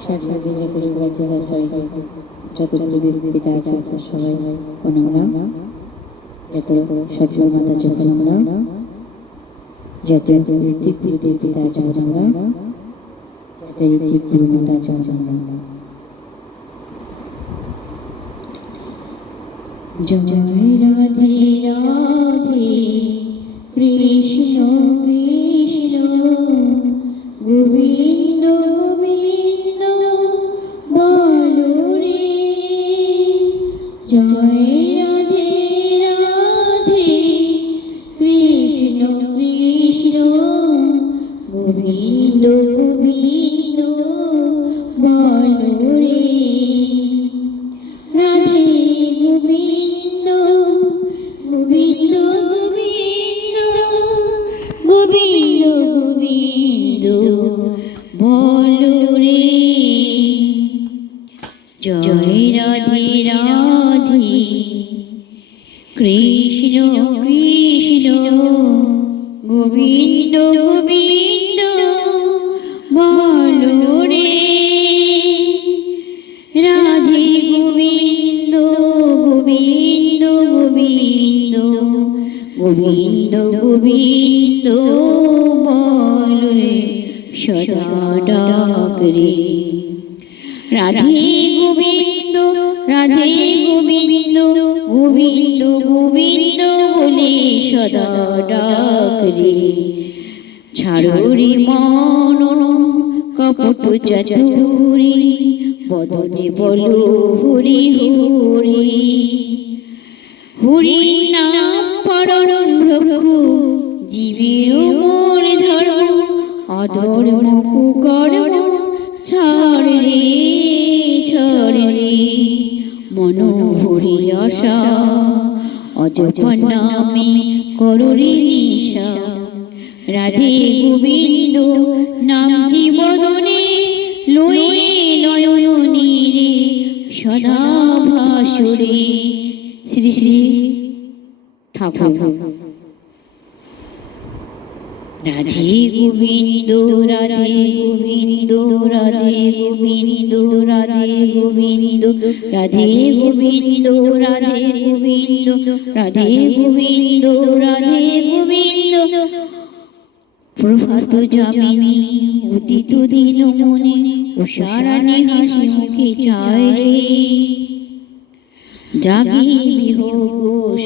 সারাদিন যতটুকু বেঁচে যায় সবাইকে যতটুকু পিতা আছে সবাই আমরা যত সভ্য মাতা যখন আমরা যত ঋত্বিক পিতা আছে আমরা যত ঋত্বিক গুরু মাতা আছে আমরা জয় রাধে রাধে কৃষ্ণ কৃষ্ণ গোবিন্দ গোবিন্দ বলো রে জয় রাধে রাধে কৃষ্ণ কৃষ্ণ গোবিন্দ গোবিন্দ বলো রে রাধে গোবিন্দ গোবিন্দ গোবিন্দ গোবিন্দ গোবিন্দ বলো রে জয় রাধে রাধে কৃষ্ণ কৃষ্ণ গোবিন্দ গোবিন্দ বলো রে রাধে গোবিন্দ গোবিন্দ গোবিন্দ গোবিন্দ গোবিন্দ বলো সদা ডাক রে রাধে গোবিন্দ রাধে গোবিন্দ গোবিন্দ গোবিন্দ বলে সদা ডাক রে ছাড়ো রে মন কপট চাতুরি বদনে বলো হরি হরি হরি নাম পরম প্রভু জীবের মন ধর অধর মুকু কর্ম ছাড় রে মন ভরি আশা অজপন নামে করুরি নিশা রাধে গোবিন্দ নামটি বদনে লয়ে নয়ন নীরে সদা ভাসুরে শ্রী শ্রী ঠাকুর রাধে গোবিন্দ রাধে গোবিন্দ রাধে গোবিন্দ রাধে গোবিন্দ রাধে গোবিন্দ রাধে গোবিন্দ রাধে গোবিন্দ রাধে গোবিন্দ প্রভাত যামিনী উদিত দিন মনে উষারাণী হাসি মুখে চায় রে জাগি বিহোগ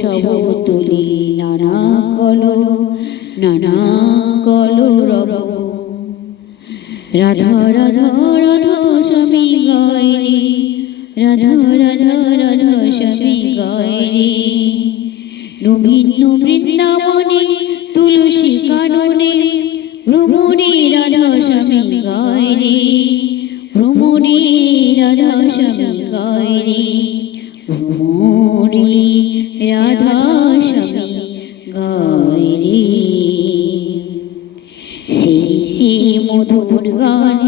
সব তুলি নানা কলরব রাধা রাধা রাধা স্বামী গায় রে রাধা রাধা রাধা স্বামী গায় রে নবীন বৃন্দাবনে তুলসী কাননে ভ্রমণে রাধা স্বামী গায় রে ভ্রমণে রাধা স্বামী গায় রে ভ্রমণে রাধা স্বামী গায় রে সেই সেই মধুর গান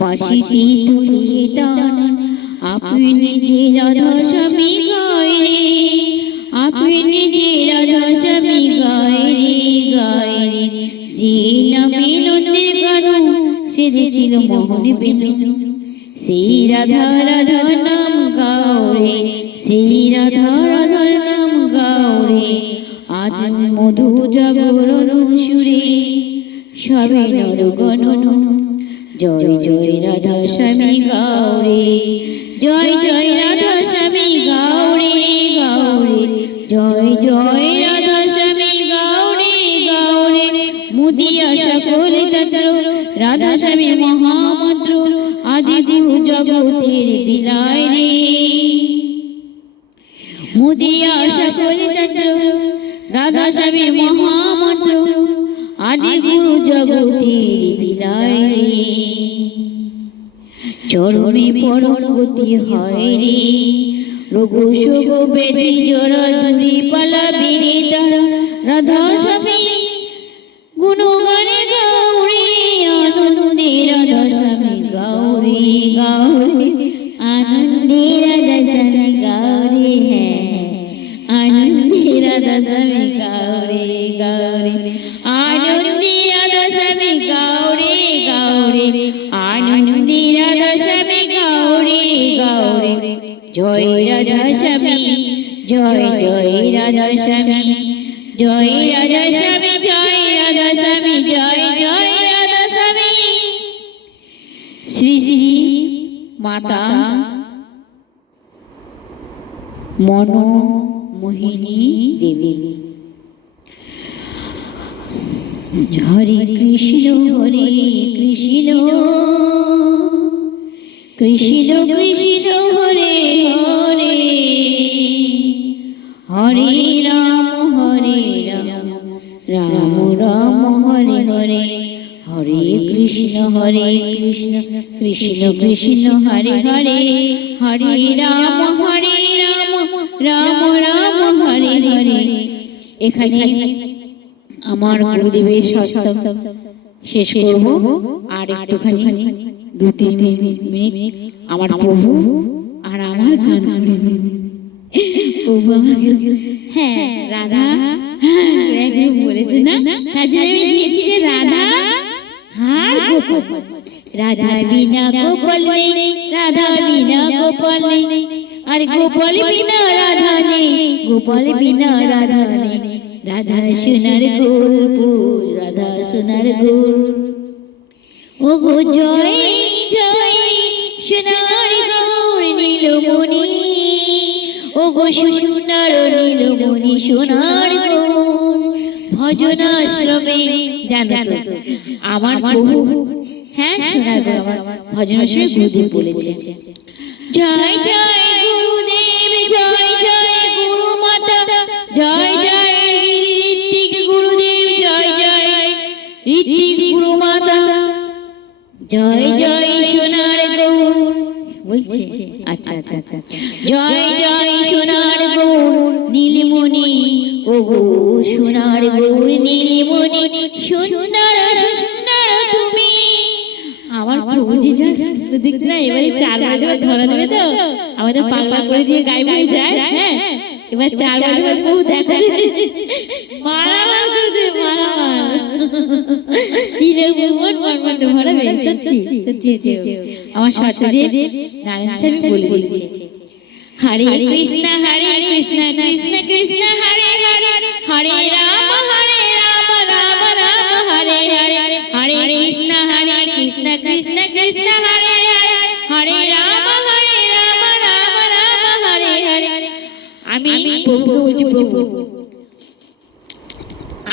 বাঁশিতে তুলিয়ে টান আপনি যে রাধা স্বামী গায় রে আপনি যে রাধা স্বামী গায় রে যে নামে নন্দের গান সেজেছিল মোহন বেনু সেই রাধা রাধা নাম গাও রে সেই রাধা রাধার নাম গাও রে আজ মধু জাগরণ সুরে সবে নরগণ জয় জয় রাধা স্বামী গাও রে জয় জয় রাধা স্বামী গাও রে জয় জয় রাধা স্বামী গাও রে মুদিয়া সকল তন্ত্র রাধা স্বামী মহামন্ত্র আদি গুরু জগতের বিলায় রে মুদিয়া সকল তন্ত্র রাধা স্বামী মহামন্ত্র আদি গুরু জগতের বিলায় রে চরমে পরম গতি হয় রে রোগ শোক ব্যাধি জরা দুরি পালা বেড়ে তারা রাধা স্বামী গুণগানে গাউরে আনন্দে রাধা স্বামী গাউরে আনন্দে রাধা স্বামী গাউরে আনন্দে রাধা স্বামী গাউরে আনন্দে রাধা স্বামী গাউরে আনন্দ জয় রাধা স্বামী, জয় জয় রাধা স্বামী, জয় রাধা স্বামী, জয় রাধা স্বামী, জয় জয় রাধা স্বামী। শ্রী শ্রী মাতা মনোমোহিনী দেবী। হরে কৃষ্ণ হরে কৃষ্ণ, কৃষ্ণ কৃষ্ণ হরে হরে, হরে রাম রাম রাম হরে হরে, হরে কৃষ্ণ কৃষ্ণ কৃষ্ণ হরে হরে, হরে রাম রাম রাম হরে হরে। এখানে আমার গুরুদেবের সৎসঙ্গ শেষ করব। আর একটুখানি 2-3 মিনিট আমার প্রভু আর আমার গান প্রভু আমাকে, হ্যাঁ রাধা একদিন বলেছে না, তার জন্য আমি দিয়েছি যে রাধা আর গোপাল। রাধা বিনা গোপাল নেই, রাধা বিনা গোপাল নেই, আর গোপাল বিনা রাধা নেই, গোপাল বিনা রাধা নেই। রাধা সোনার গোপুর, রাধা সোনার গোর। ও গো জয় জয় সোনার গৌর নীলমণি, ও গো সোনার নীলমণি সোনার গৌর। ভজনাশ্রমে জানো তো আমার প্রভু, হ্যাঁ সোনার গৌর আমার ভজনাশ্রমে গুরুদেব বলেছে জয় জয় গুরুদেব, জয় জয় গুরু মাতা, জয় জয় ঋত্বিক গুরুদেব, জয় জয় ঋত্বিক গুরু মাতা, জয় জয় সোনার গৌর বলছে। আচ্ছা আচ্ছা আচ্ছা, জয় জয় সোনার গৌর নীলমণি, ও গো সোনার গৌর নীলমণি সুন্দর সুন্দর তুমি। আমার প্রভু জি যা দেখতে না, এবারে 4 বাজে ধরা দেবে তো আমাদের পাগলা করে দিয়ে গাইবে যায়। হ্যাঁ এবার 4 বাজে প্রভু দেখা দেবে, মারামার করে দেবে, মারামার দিলে মন মন ভরাবে। সত্যি সত্যি আমার সত্যদেব নারায়ণ স্বামী বলে দিয়েছে হরে কৃষ্ণ কৃষ্ণ কৃষ্ণ হরে হরে, হরে রাম রাম রাম হরে হরে, হরে কৃষ্ণ কৃষ্ণ কৃষ্ণ হরে হরে, হরে রাম রাম হরে হরে। আমি প্রভুকে বলছি প্রভু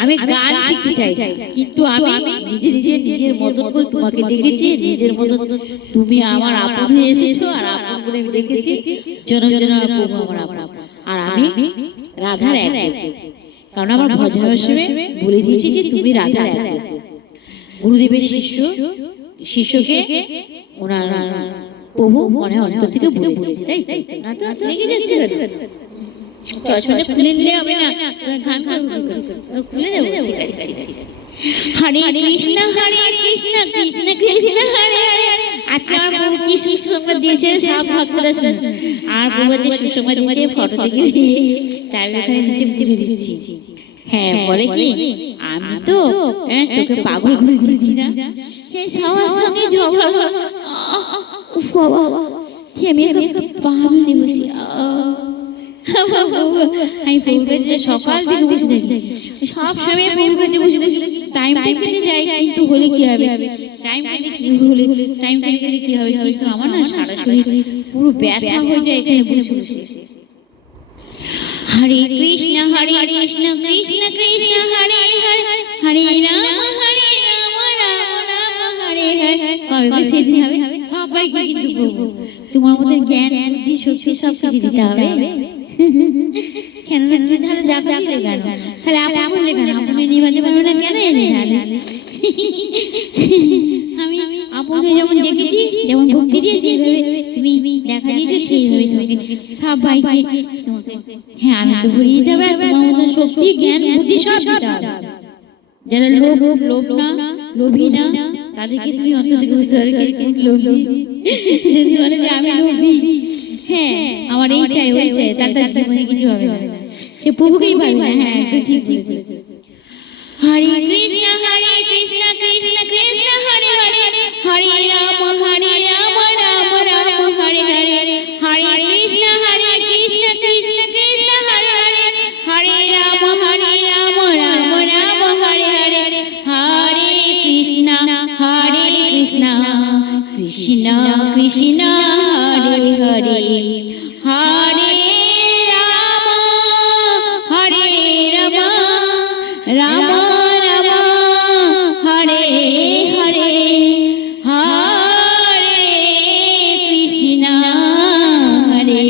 আমি গান শিখতে চাই, কিন্তু আমি নিজের মতন করে তোমাকে দেখেছি, নিজের মতন তুমি আমার আপন হয়ে এসেছো, আর আপন করে আমি দেখেছি জনম জনম প্রভু আমার আপন। আর আমি রাধার এক, কারণ আমার ভজনাশ্রমে বলে দিয়েছি যে তুমি রাধার এক। গুরুদেবের শিষ্যকে ওনার প্রভু মনে অন্তর থেকে বলে দিয়েছে, তাই না? তো লেগে যাচ্ছে চশমাটা খুলে নিলে হবে না, গান খুলে দেবো। ঠিক আছে ঠিক আছে। হরে কৃষ্ণ কৃষ্ণ কৃষ্ণ হরে হরে। আজকে আমার প্রভু কি সুসংবাদ দিয়েছে সব ভক্তরা শুনুন। আর প্রভু যে সুসংবাদ দিয়েছে ফটো থেকে তাই ওখানে নিচে তুলে দিচ্ছি। হ্যাঁ বলে কি আমি তো তোকে পাগল করে দিয়েছি না, সবার সঙ্গে ঝগড়া, বাবা আমি পাগল বসি। আমি প্রভুর কাছে সকাল থেকে বসে থাকি, সব সময় প্রভুর কাছে বসে থাকি। টাইম কেটে যায়, কিন্তু হলে কি হবে, টাইম কেটে কি হলে টাইম কেটে গেলে কি হবে, কিন্তু আমার না সারা শরীর পুরো ব্যথা হয়ে যায় এখানে বসে বসে। হরে কৃষ্ণ কৃষ্ণ কৃষ্ণ হরে হরে, হরে রাম রাম রাম হরে হরে। কবে সেদিন হবে সবাইকে কিন্তু প্রভু তোমার মধ্যে জ্ঞান বুদ্ধি শক্তি সব কিছু দিতে হবে। কেন না তুমি তাহলে যা দিলে কেন, তাহলে আপন বললে কেন, আপনি নিবাতে পারবে না কেন এনে তাহলে। আমি আপনাকে যেমন দেখেছি, যেমন ভক্তি দিয়েছি, তুমি দেখা দিয়েছো সেইভাবে তোমাকে সবাইকে তোমাকে হ্যাঁ আনন্দ ভরিয়ে দিতে হবে। তোমার মধ্যে শক্তি জ্ঞান বুদ্ধি সব দিতে হবে। যারা লোভ না লোভী না তাদেরকে তুমি অন্তর থেকে বুঝতে পারবে লোভী। যদি বলে যে আমি লোভী, হ্যাঁ আমার এই চাই ওই চাই, তার জীবনে কিছু হবে না, সে প্রভুকেই পাবে না। হ্যাঁ একদম ঠিক বলেছে। হরে কৃষ্ণ কৃষ্ণ কৃষ্ণ হরে হরে, হরে রাম রাম রাম হরে হরে, হরে কৃষ্ণ কৃষ্ণ কৃষ্ণ হরে হরে হরে রাম হরে রাম রাম রাম হরে হরে হরে কৃষ্ণ হরে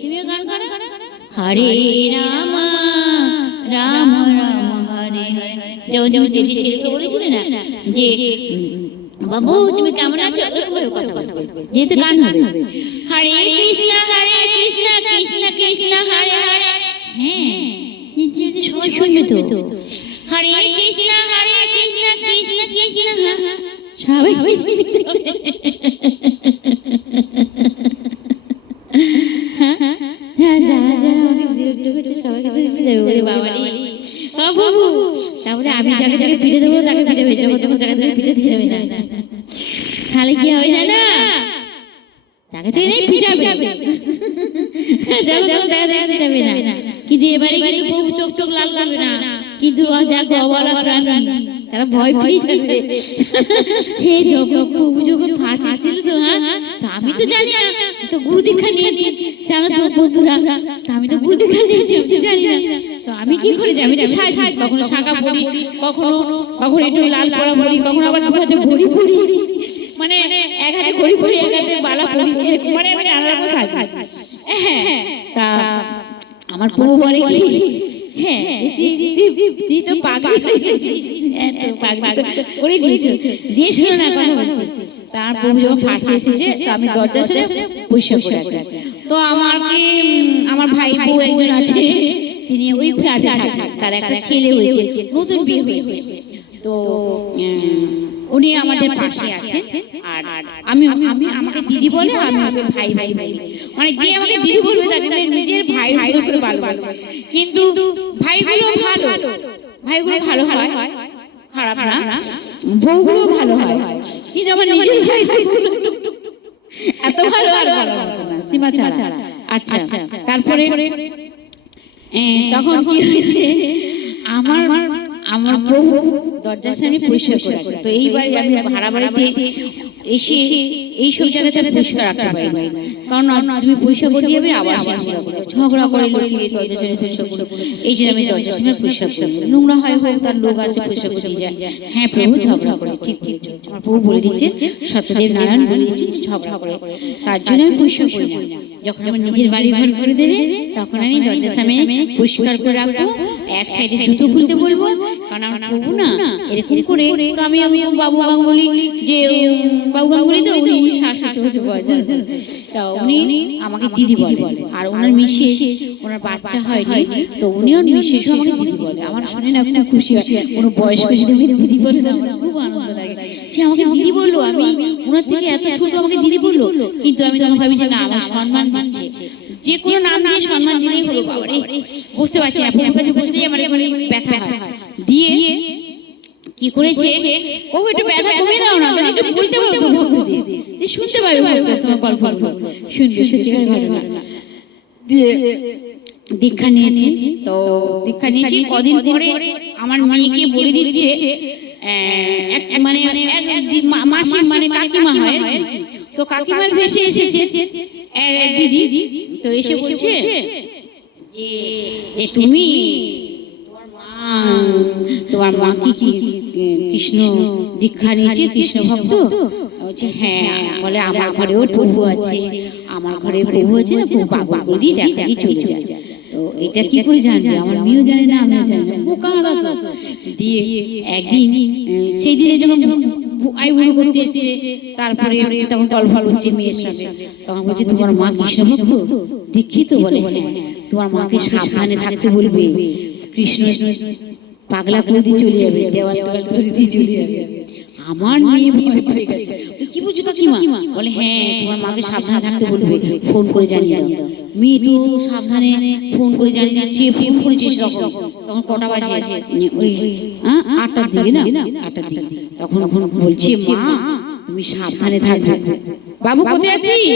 তুমি গান করো হরে রাম রাম রাম হরে হরে যেমন যেমন যে ছেলেকে বলেছিলে না যে বাবু তুমি কেমন আছো কথা বলবে যেহেতু গান হবে হরে কৃষ্ণ কৃষ্ণ কৃষ্ণ হরে হরে হ্যাঁ সবাই শুনবে তো হরে কৃষ্ণ কৃষ্ণ কৃষ্ণ সবাই তারপরে আমি যাকে যাকে পিঠে দেবো তাকে পিঠে হয়ে যাবো তখন তাকে তাকে পিঠে দিতে হবে না তাহলে কি হবে জানো তাকে থেকে নেই পিঠাবে যাবে না কিন্তু এবারে কিন্তু বহু চোখ চোখ লাল করবে না কিন্তু দেখো অবলা প্রাণী তারা ভয় পেয়ে যাবে হে প্রভু যখন ফাঁসি ছিল তো হ্যাঁ আমি তো জানি না তো গুরু দীক্ষা নিয়েছি জানো তো বন্ধুরা আমি তো গুরু দীক্ষা নিয়েছি আমি জানি না তো আমি কি করে যাই আমি তো সাজ কখনো শাঁখা পরি কখনো একটু লাল পরা পরি কখনো আবার দু হাতে ঘড়ি পরি মানে এক হাতে ঘড়ি পরি এক হাতে বালা পরি মানে আমি নানা রকম সাজ হ্যাঁ তা আমার প্রভু বলে কি হ্যাঁ তুই তো পাগল হয়ে গেছিস করে দিয়েছো দিয়ে শোনো না কথা বলছি তার প্রভু যখন ফার্স্টে এসেছে তো আমি দরজার সামনে পরিষ্কার করে রাখি তো আমার ভাই বউ একজন আছে তিনি ওই ফ্ল্যাটে থাকেন তার একটা ছেলে হয়েছে নতুন বিয়ে হয়েছে তো উনি আমাদের পাশে আছে আর আমি আমাকে দিদি বলে আমি ওকে ভাই ভাই বলি মানে যে আমাকে দিদি বলবে তাকে নিজের ভাই ভাই করে ভালোবাসে কিন্তু ভাইগুলো ভালো হয় খারাপ না বউগুলো ভালো হয় কিন্তু আমার নিজের ভাই এত ভালো আর ভালো না সীমা ছাড়া আচ্ছা তারপরে তখন কি হয়েছে আমার প্রভু দরজার সামনে পরিষ্কার করে রাখে তো এইবার আমি ভাড়া বাড়িতে এসে এইসব জায়গাতে আমি পরিষ্কার রাখতে পারি কারণ তুমি পরিষ্কার করে দিয়ে আবার ঝগড়া করে লোকে দরজার সামনে পরিষ্কার করে এই জন্য আমি দরজার সামনে পরিষ্কার করি নোংরা হয় হোক তার লোক আছে পরিষ্কার করে দিয়ে যায় হ্যাঁ প্রভু ঝগড়া করে ঠিক আমার প্রভু বলে দিচ্ছে সত্যদেব নারায়ণ বলে দিচ্ছে ঝগড়া করে তার জন্য আমি পরিষ্কার করি না যখন আমার নিজের বাড়ি ঘর করে দেবে তখন আমি দরজার সামনে পরিষ্কার করে রাখবো এক সাইডে জুতো খুলতে বলবো কারণ আমার প্রভু না এরকম করে তো আমি বাবু গাঙ্গুলি যে বাবু গাঙ্গুলি তো উনি শাশুড়ি হচ্ছে বয়স তা উনি আমাকে দিদি বলে আর ওনার মিসেস ওনার বাচ্চা হয়নি তো উনিও মিসেসও আমাকে দিদি বলে আমার শুনে না খুব খুশি হয় কোনো বয়স্ক যদি দিদি বলে না আমার খুব আনন্দ লাগে সে আমাকে দিদি বললো আমি ওনার থেকে এত ছোট আমাকে দিদি বললো কিন্তু আমি তখন ভাবি যে না আমার সম্মান দিচ্ছে যে কোনো নাম দিয়ে সম্মান দিলেই হলো বাবারে বুঝতে পারছি না প্রভুর কাছে বসলেই আমার এখানে ব্যথা হয় দিয়ে কি করেছে ও একটু ব্যথা কমিয়ে দাও না একটু বলতে পারো তো ভক্ত দিয়ে শুনতে পাবে তোমার গল্প শুনবে সত্যিকারের ঘটনা দিয়ে দীক্ষা নিয়েছি তো দীক্ষা নিয়েছি কদিন পরে আমার মেয়েকে বলে দিচ্ছে মানে মাসি মানে কাকিমা হয় তো কাকিমার ভেসে এসেছে দিদি তো এসে বলছে যে তুমি তোমার মা কি কৃষ্ণ দীক্ষা নিয়েছে কৃষ্ণ ভক্ত বলছে হ্যাঁ বলে আমার ঘরেও প্রভু আছে আমার ঘরে প্রভু আছে না প্রভু পাগল করে দিয়ে দেখা দিয়ে চলে যায় তো এটা কি করে জানবে আমার মেয়েও জানে না আমিও জানি না বোকা দাদা দিয়ে একদিন সেই দিনে যখন আইবুড়ো করতে এসেছে তারপরে তখন গল্প হচ্ছে মেয়ের সাথে তখন বলছে তোমার মা কৃষ্ণ ভক্ত দীক্ষিত বলে হ্যাঁ তোমার মাকে সাবধানে থাকতে বলবে কৃষ্ণ পাগলা করে দিয়ে চলে যাবে দেওয়াল করে দিয়ে চলে যাবে আমার মেয়ে ভয় পেয়ে গেছে কি বলছো কাকিমা বলে হ্যাঁ তোমার মাকে সাবধানে থাকতে বলবে ফোন করে জানিয়ে দাও মেয়ে তো সাবধানে ফোন করে জানিয়ে দিচ্ছে ফোন করেছিস তখন কটা বাজে ওই 8টার দিকে না 8টার দিকে তখন বলছে মা তুমি সাবধানে থাকবে বাবু কোথায় আছিস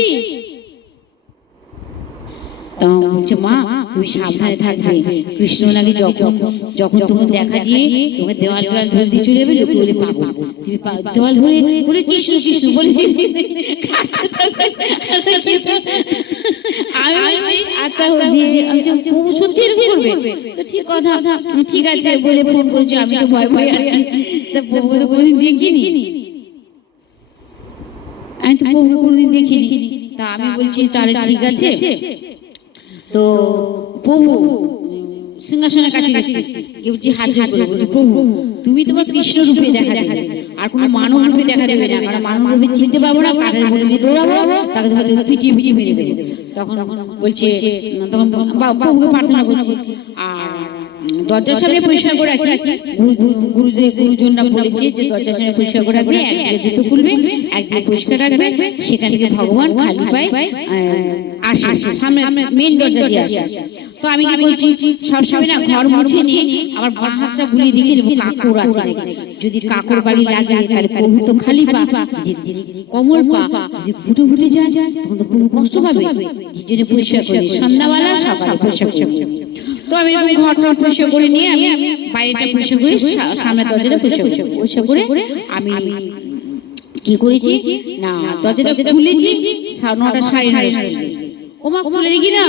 তখন বলছে মা তুমি সাবধানে থাকবে কৃষ্ণ নাকি যখন তুমি দেখা দিয়ে তোমাকে দেওয়াল ধরে দিয়ে চলে যাবে লোকে বলে পাগল তুমি দেওয়াল ধরে বলে কৃষ্ণ কৃষ্ণ বলে আমি বলছি আচ্ছা দিয়ে আমি প্রভু সত্যি এরকম করবে, তো ঠিক কথা, ঠিক আছে বলে ফোন করেছি। আমি তো ভয় ভয় আছি, তা প্রভুকে তো কোনোদিন দেখিনি, আমি তো প্রভুকে কোনোদিন দেখিনি। তা আমি বলছি তাহলে ঠিক আছে। তো প্রভু সিংহাসনের কাছে গেছি, বলছি হাত জোড় করে বলছি প্রভু তুমি তোমার কৃষ্ণ রূপে দেখা দেবে, আর কোনো মানব রূপে দেখা দেবে না, কারণ মানব রূপে চিনতে পারবো না, কাঠের মনে নিয়ে দৌড়াবো, তাকে হয়তো পিটিয়ে পিটিয়ে মেরে দেবে। তখন বলছে, তখন প্রভুকে প্রার্থনা করছি, আর দরজার সামনে পরিষ্কার করে রাখি, গুরুদেব গুরুজনরা বলেছে যে দরজার সামনে পরিষ্কার করে রাখবে, একদিকে জুতো খুলবে, একদিকে পরিষ্কার রাখবে, সেখান থেকে ভগবান খালি পায়ে আসে, সামনে মেন দরজা দিয়ে আসে। তো আমি কি বলছি, সবসময় না ঘর মুছে নিয়ে আবার বাঁ হাতটা বুলিয়ে দেখে নেবো কাকর আছে নাকি, যদি কাকর বাড়ি লাগে তাহলে প্রভু তো খালি পা, কমল পা যদি ফুটে ফুটে যায় তখন তো প্রভু কষ্ট পাবে, যে জন্য পরিষ্কার করি সন্ধ্যাবেলা সকালে পরিষ্কার করি। তো আমি ঘর ঘর পরিষ্কার করে নিয়ে আমি বাইরেটা পরিষ্কার করি, সামনের দরজাটা পরিষ্কার করে আমি কি করেছি না দরজাটা খুলেছি 9টা 9:30। ওমা খুলে দেখি না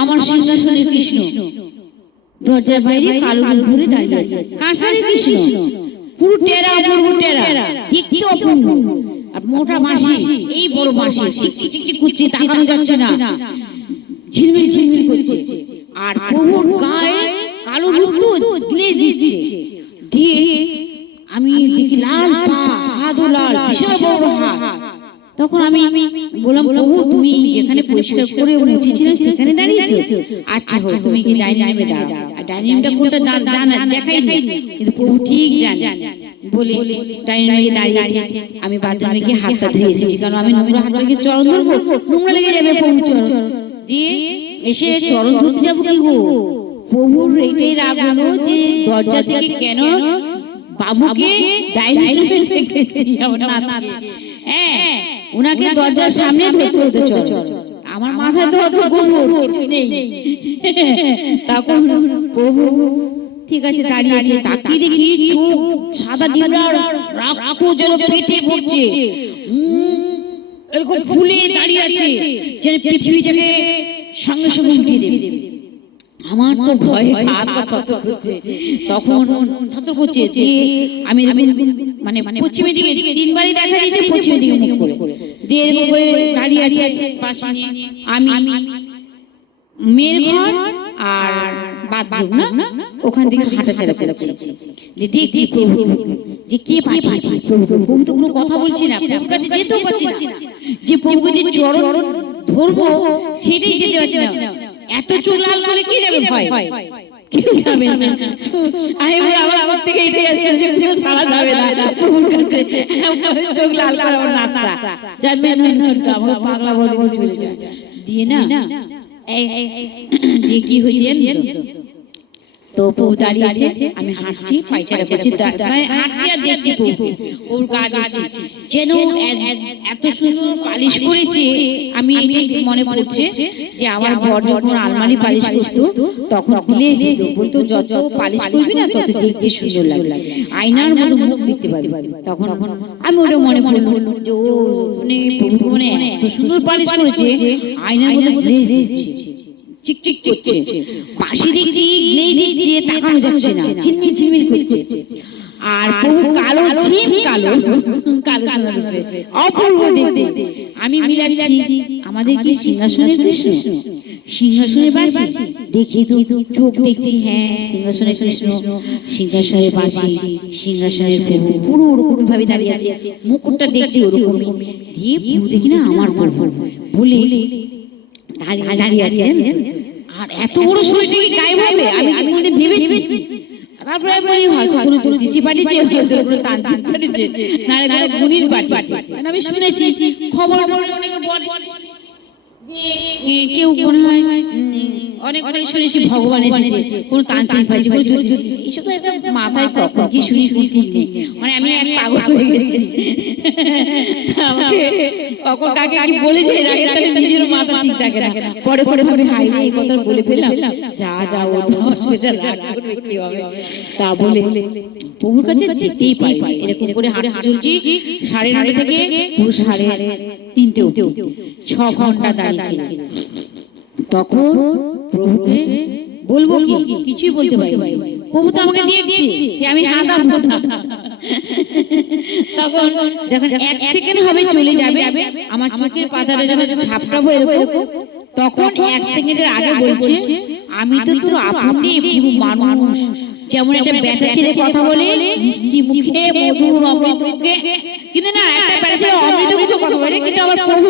আমার সিংহাসনে কৃষ্ণ দরজার বাইরে কালো রূপ ধরে দাঁড়িয়ে আছে। কার সাথে কৃষ্ণ? পুরো টেরা, অপূর্ব টেরা, দেখতে অপূর্ব, আর মোটা বাঁশি, এই বড় বাঁশি, চিক চিক চিক করছে, তাকানো যাচ্ছে না, ঝিলমিল ঝিলমিল করছে। আর প্রভুর গায়ে কালো রূপ তো গ্লেজ দিচ্ছে, দিয়ে আমি দেখি লাল পা, হাতও লাল, বিশাল বড় হাত। তখন আমি বললাম প্রভু তুমি যেখানে পরিষ্কার করে মুছেছিলেন সেখানে দাঁড়িয়েছো? আচ্ছা হোক, তুমি কি ডাইনিং রুমে দাঁড়াও। আর ডাইনিং রুমটা কোনটা জানা দেখাইনি, কিন্তু প্রভু ঠিক জানে বলে ডাইনিং রুমে দাঁড়িয়েছে। আমি বাথরুমে গিয়ে হাতটা ধুয়ে এসেছি, কারণ আমি নোংরা হাত থেকে চরণ ধরবো, নোংরা লেগে যাবে প্রভু চরণ দিয়ে, এসে চরণ ধরতে যাবো কি গো। প্রভুর এটাই রাগ হলো যে দরজা থেকে কেন বাবুকে ডাইনিং রুমে রেখেছি, হ্যাঁ উনাকে দরজার সামনে ধরতে হতো চল, আমার মাথায় তো অত গোবর কিছু নেই। তখন প্রভু ঠিক আছে দাঁড়িয়ে আছে, তাকিয়ে দেখি চোখ সাদা ডিমরা রাখো যেন পেটে পড়ছে, এরকম ফুলে দাঁড়িয়ে আছে যেন পৃথিবীটাকে সঙ্গে সঙ্গে উঠিয়ে দেবে। আমার তো ভয় থরথর করছে, তখন থরথর করছে যে আমি মানে পশ্চিমে দিকে 3বারই দেখা দিয়েছে, পশ্চিমে দিকে মুখ করে দিয়ে এরকম করে দাঁড়িয়ে আছে পাশে নিয়ে। আমি মেয়ের ঘর আর বাথরুম না ওখান থেকে হাঁটা চলা করছি, দেখছি প্রভু যে কে পাঠিয়েছে প্রভুকে। প্রভু তো কোনো কথা বলছি না, প্রভুর কাছে যেতেও পারছি না, যে প্রভুকে যে চরণ ধরবো সেটাই যেতে পারছি না। এত চোখ লাল করে কি যাবে, ভয় কেউ যাবে না। আমি আমার থেকে এটাই আসছে যে কেউ সারা যাবে না প্রভুর কাছে, চোখ লাল করে আমার নাকটা যাবে না, আমাকে পাগলা বলে চলে যায় দিয়ে না। দিয়ে কি হয়েছে তো প্রভু দাঁড়িয়ে আছে, আমি হাঁটছি পায়চারা করছি, হাঁটছি আর দেখছি প্রভু ওর গা দেখছি যেন এত সুন্দর পালিশ করেছে। আমি মনে পড়ছে যে আমার বর যখন আলমারি পালিশ করতো তখন গ্লেজ দিত, বলতো যত পালিশ করবি না তত দেখতে সুন্দর লাগবে, আয়নার মতো মুখ দেখতে পাবি। তখন আমি ওটা মনে পড়লো যে ও মানে প্রভু মানে এত সুন্দর পালিশ করেছে, আয়নার মধ্যে গ্লেজ দিচ্ছে, চিকচিক করছে, বাঁশি দেখছি গ্লেজ দিচ্ছে, তাকানো যাচ্ছে না, ঝিলমিল ঝিলমিল করছে। আর প্রভু কালো ঝিম কালো কালো অপূর্ব দেখতে। আমি মিলাচ্ছি আমাদের কি সিংহাসনের কৃষ্ণ, সিংহাসনের বাঁশি দেখি তো চোখ দেখছি, হ্যাঁ সিংহাসনের কৃষ্ণ, সিংহাসনের বাঁশি, সিংহাসনের প্রভু পুরো ওরকম ভাবে দাঁড়িয়ে আছে, মুকুটটা দেখছি ওরকমই, দিয়ে প্রভু দেখি না আমার প্রভু বলে দাঁড়িয়ে আছে। আর এত বড় শরীরটাকে গায়েব হবে আমি কোনোদিন ভেবেছি। তারপরে বলি হয়তো কোনো জ্যোতিষী পাঠিয়েছে, হয়তো কোনো তান্ত্রিক পাঠিয়েছে, না কোনো গুণীর পাঠিয়েছে। আমি শুনেছি খবর অনেকে বলে যে কেউ মনে হয় অনেকখানি শুনেছি ভগবান এসেছে, কোন তান্ত্রিক পাইছে, কোন জ্যোতিষ, এইসব তো একটা মাথায় কখন কি শুনি শুনি ঠিক নেই। মানে আমি এক পাগল হয়ে গেছি, আমাকে কখন কাকে কি বলেছে এর আগে তাহলে নিজের মাথা ঠিক থাকে না। পরে পরে ভাবে হাই রে এই কথা বলে ফেললাম, যা যা ও তো অসুবিধা রাগ করবে কি হবে, তা বলে প্রভুর কাছে যেতেই পারি। এরকম করে হাঁটতে চলছি 9:30 থেকে পুরো 3:30 অবধি 6 ঘন্টা দাঁড়িয়ে ছিল। তখন প্রভুকে বলবো কি, কিছুই বলতে পারি, প্রভু তো আমাকে দেখছে যে আমি হাঁটা মোটা। তখন যখন 1 সেকেন্ড হবে চলে যাবে, আমার চোখের পাতাটা যখন ঝাপটাবো এরকম, তখন 1 সেকেন্ডের আগে বলছে আমি তো তোর আপনি পুরো মানুষ। যেমন একটা বেটা ছেলে কথা বলে মিষ্টি মুখে মধুর অমৃত মুখে, কিন্তু না একটা বেটা ছেলে অমৃত মুখে কথা বলে, কিন্তু আমার প্রভু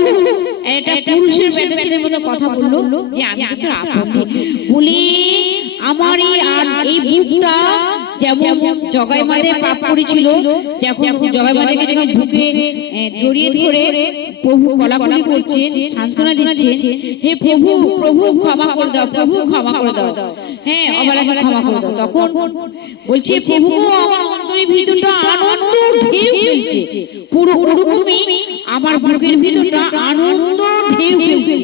একটা পুরুষের বেটা ছেলের মতো কথা বললো যে আমি তো তোর আপনি বলে আমার এই বুকটা যেমন জগাই মাঝে পাপ করেছিল, যখন জগাই মাঝেকে যখন বুকে জড়িয়ে ধরে প্রভু কলাকলি করছেন, সান্ত্বনা দিচ্ছেন, হে প্রভু প্রভু ক্ষমা করে দাও, প্রভু ক্ষমা করে দাও, হ্যাঁ অবলাকে ক্ষমা করে দাও। তখন বলছে প্রভু আমার অন্তরের ভিতরটা আনন্দ ঢেউ খেলছে, পুরো ওরকমই আমার বুকের ভিতরটা আনন্দ ঢেউ খেলছে।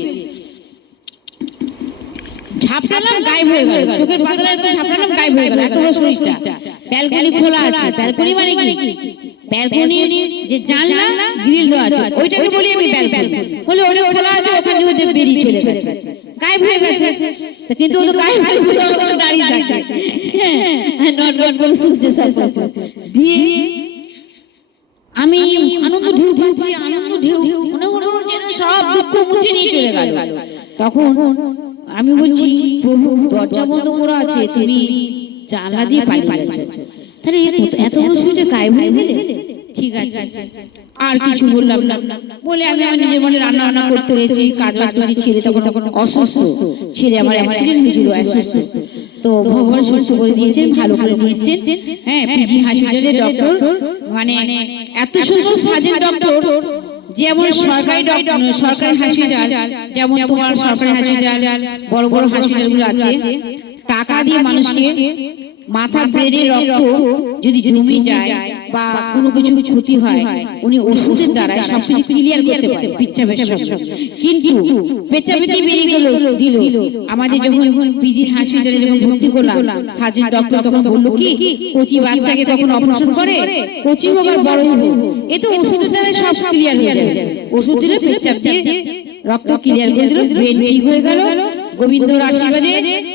ঝাপটালাম গায়েব হয়ে গেল, চোখের পাতাটা একটু ঝাপটালাম গায়েব হয়ে গেল, এত বড় শরীরটা। ব্যালকনি খোলা আছে, ব্যালকনি মানে কি, ব্যালকনি যে জানলা গ্রিল দেওয়া আছে ওইটাকে বলি আমি ব্যালকনি, বলে ওটা খোলা আছে, ওখান থেকে বেরিয়ে চলে গেছে, গায়েব হয়ে গেছে। কিন্তু ও তো গায়েব হয়ে গেল, দাঁড়িয়ে থাকে, হ্যাঁ নট গট করে শুনছে সব দিয়ে আমি আনন্দ ঢেউ পাচ্ছি, আনন্দ ঢেউ মনে হলো যেন সব দুঃখ মুছে নিয়ে চলে গেল। তখন আমি বলছি প্রভু দরজা বন্ধ করা আছে, তুমি জানলা দিয়ে পালিয়ে গেছো, তাহলে এত বড় সুযোগ গায়েব হয়ে গেলে, ঠিক আছে আর কিছু বললাম না। বলে আমি আমার নিজের মনে রান্না বান্না করতে গেছি, কাজ বাজ করছি, ছেলে তখন অসুস্থ, ছেলে আমার অ্যাক্সিডেন্ট হয়েছিল, অসুস্থ, তো ভগবান সুস্থ করে দিয়েছেন, ভালো করে নিয়েছেন, হ্যাঁ পিজি হসপিটালে ডক্টর, মানে এত সুন্দর সার্জন ডক্টর, যেমন সরকারি সরকারি হসপিটাল, যেমন তোমার সরকারি হসপিটাল বড় বড় হসপিটালগুলো আছে, টাকা দিয়ে মানুষকে মাথা ব্রেনের রক্ত যদি জমে যায় বা কোনো কিছু ক্ষতি হয়, উনি ওষুধের দ্বারা সবকিছু ক্লিয়ার করতে পারে পেচ্ছাপের সঙ্গে। কিন্তু পেচ্ছাপেটি বেরিয়ে গেল দিল, আমাদের যখন পিজি হসপিটালে যখন ভর্তি করলাম, সার্জন ডক্টর তখন বললো কি কচি বাচ্চাকে তখন অপারেশন করে, কচি হোক আর বড় হোক, এ তো ওষুধের দ্বারা সব ক্লিয়ার হয়ে যাবে, ওষুধ দিলে পেচ্ছাপ দিয়ে রক্ত ক্লিয়ার করে দিল, ব্রেন ঠিক হয়ে গেল। গোবিন্দর আশীর্বাদে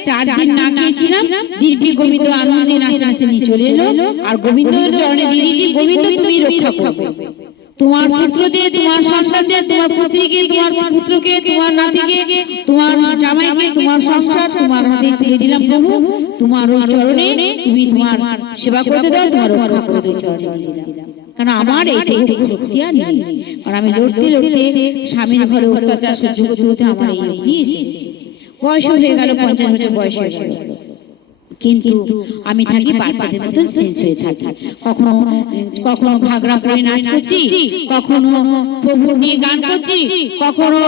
4 দিন না খেয়েছিলাম, দিব্যি গোবিন্দ আনন্দে নাচতে নাচতে নিয়ে চলে এলো, আর গোবিন্দর চরণে দিয়ে দিয়েছি, গোবিন্দ তুমি রক্ষা করবে তোমার পুত্রদের, তোমার সন্তানদের, তোমার পুত্রীকে, তোমার পুত্রকে, তোমার নাতিকে, তোমার জামাইকে, তোমার সংসার তোমার হাতে তুলে দিলাম প্রভু, তোমার ওই চরণে তুমি তোমার সেবা করতে দাও, তোমার রক্ষা করে দাও চরণে দিয়ে দিলাম। কারণ আমার এইটুকু শক্তি আর নেই, আর আমি লড়তে লড়তে স্বামীর ঘরে অত্যাচার সহ্য করতে করতে আমার এই অবধি এসেছি, বয়স হয়ে গেল 50 বছর বয়স হয়ে গেল, কিন্তু আমি থাকি বাচ্চাদের মতন সেন্স হয়ে থাকি, কখনো কখনো ঘাগরা পরে নাচ করছি, কখনো প্রভু নিয়ে গান করছি, কখনো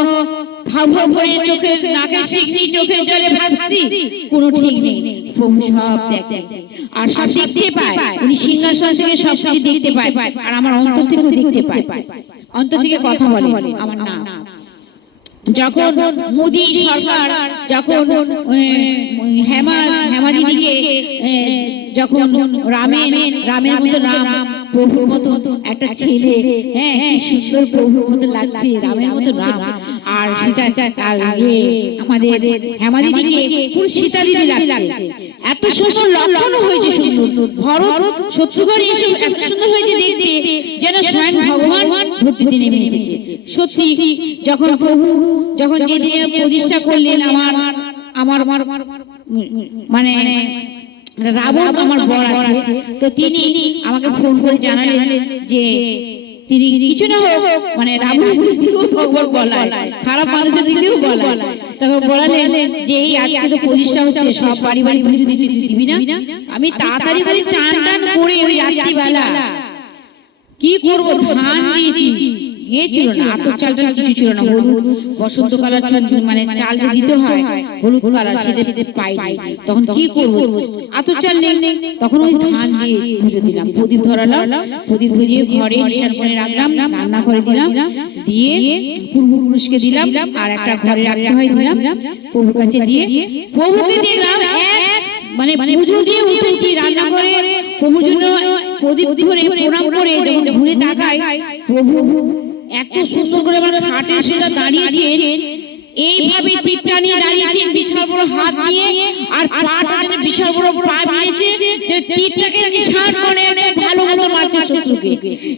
ভাব ভাব করে চোখে নাকে শিখনি চোখের জলে ভাসছি, কোনো ঠিক নেই। প্রভু সব দেখে আর সব দেখতে পায়, উনি সিংহাসন থেকে সব কিছু দেখতে পায়, আর আমার অন্তর থেকেও দেখতে পায়, অন্তর থেকে কথা বলে আমার নাম। যখন মোদি সরকার যখন হেমা দিদিকে যখন রামের মতো রাম প্রভুর মতো একটা ছেলে, হ্যাঁ কি সুন্দর প্রভুর মতো লাগছে, রামের মতো রাম, আর আমাদের হেমা দিদিকে পুরো সীতা দিদি লাগছে, এত সুন্দর লক্ষণ হয়েছে, সুন্দর ভরত শত্রুঘ্ন এসব এত সুন্দর হয়েছে দেখতে, যেন স্বয়ং ভগবান ধরতে নেমে এসেছে। সত্যি যখন প্রভু যখন যেদিনে প্রতিষ্ঠা করলেন আমার মানে রাবণ আমার বর আছে, তো তিনি আমাকে ফোন করে জানালেন যে তিনি কিছু না হোক মানে রাবণের দিকেও খবর বলায়, খারাপ মানুষের দিকেও বলায়, তখন বলালেন যে এই আজকে তো প্রতিষ্ঠা হচ্ছে, সব বাড়ি বাড়ি পুজো দিচ্ছি, দিবি না? আমি তাড়াতাড়ি করে চান টান করে ওই রাত্রিবেলা কি করবো, ধান দিয়েছি ছিল না, আতর চালটা কিছু ছিল না, হলুদ বসন্ত কালার মানে চাল যে দিতে হয় হলুদ কালার, সেটা পাইনি। তখন কি করবো, আতর চাল নেই, তখন ওই ধান দিয়ে পুজো দিলাম, প্রদীপ ধরালাম, প্রদীপ ধরিয়ে ঘরে নিশান করে রাখলাম, রান্না করে দিলাম, দিয়ে পূর্বপুরুষকে দিলাম, আর একটা ঘরে রাখতে হয় দিলাম, প্রভুর কাছে দিয়ে প্রভুকে দেখলাম মানে পুজো দিয়ে উঠেছি রান্না করে, প্রভুর জন্য প্রদীপ ধরে প্রণাম করে যখন ঘুরে তাকাই, প্রভু এত সুন্দর করে আমার হাটের সোজা দাঁড়িয়েছেন, এইভাবে তীরটা নিয়ে দাঁড়িয়েছেন, বিশাল বড় হাত দিয়ে, আর পাটা বিশাল বড় পা দিয়েছে, তীরটাকে নিশান করে ভালো মতো মারছে শত্রুকে।